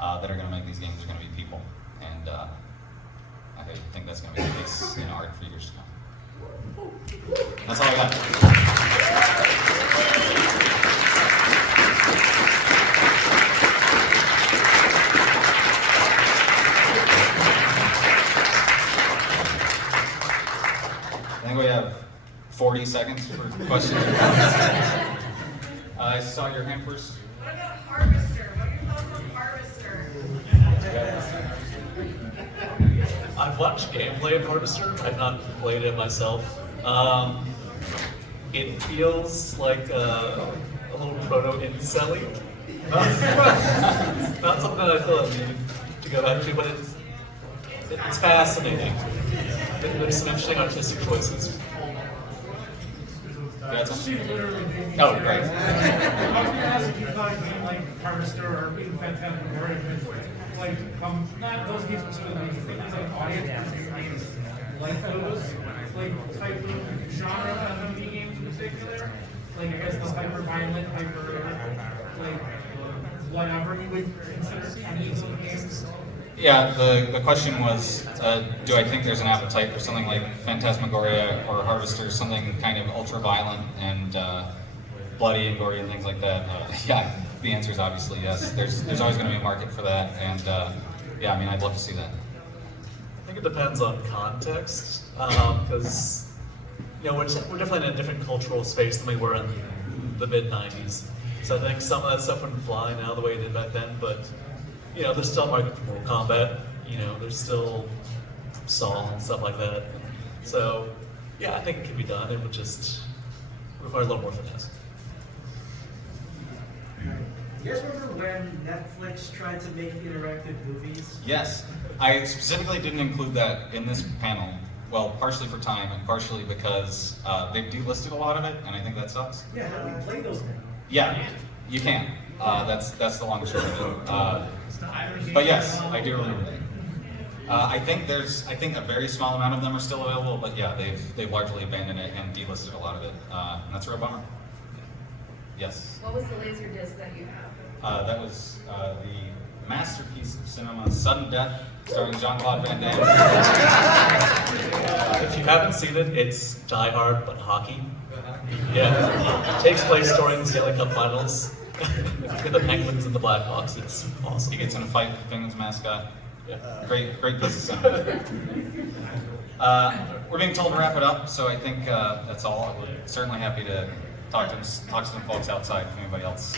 that are going to make these games are going to be people, and I think that's going to be the case in art for years to come. That's all I got. I think we have 40 seconds for questions. I saw your hand first. What about Harvester? What are your thoughts on Harvester? I've watched gameplay of Harvester. I've not played it myself. It feels like a little proto-incelly. Not something that I feel I need to go back to, but it's fascinating. There's some interesting artistic choices. Oh, great. I was going to ask if you thought a game like Harvester or even Phantasmagoria could, like, not those games specifically, but things like audience games like those, like, type of genre of FMV games in particular? Like, I guess the hyper-violent, like, whatever you would consider any of those games? Yeah, the question was, do I think there's an appetite for something like Phantasmagoria or Harvester, something kind of ultra-violent and bloody and gory and things like that? Yeah, the answer is obviously yes. There's always going to be a market for that, and yeah, I mean, I'd love to see that. I think it depends on context, because you know, we're definitely in a different cultural space than we were in the mid-90s. So I think some of that stuff wouldn't fly now the way it did back then, but you know, there's still a market for Mortal Kombat. You know, there's still Saw and stuff like that. So, yeah, I think it can be done. It would just require a little more finesse. Do you guys remember when Netflix tried to make interactive movies? Yes, I specifically didn't include that in this panel. Well, partially for time and partially because they've delisted a lot of it, and I think that sucks. Yeah, how do we play those now? Yeah, you can. That's the long and short of it. But yes, I do remember that. I think a very small amount of them are still available, but yeah, they've largely abandoned it and delisted a lot of it. And that's a real bummer. Yes. What was the laser disc that you have? That was the masterpiece of cinema, Sudden Death, starring Jean-Claude Van Damme. If you haven't seen it, it's Die Hard but hockey. Yeah, it takes place during the Stanley Cup Finals. With the Penguins and the Blackhawks. It's awesome. He gets in a fight with the Penguins mascot. Yeah. Great piece of cinema. We're being told to wrap it up, so I think that's all. We're certainly happy to talk to some folks outside if anybody else.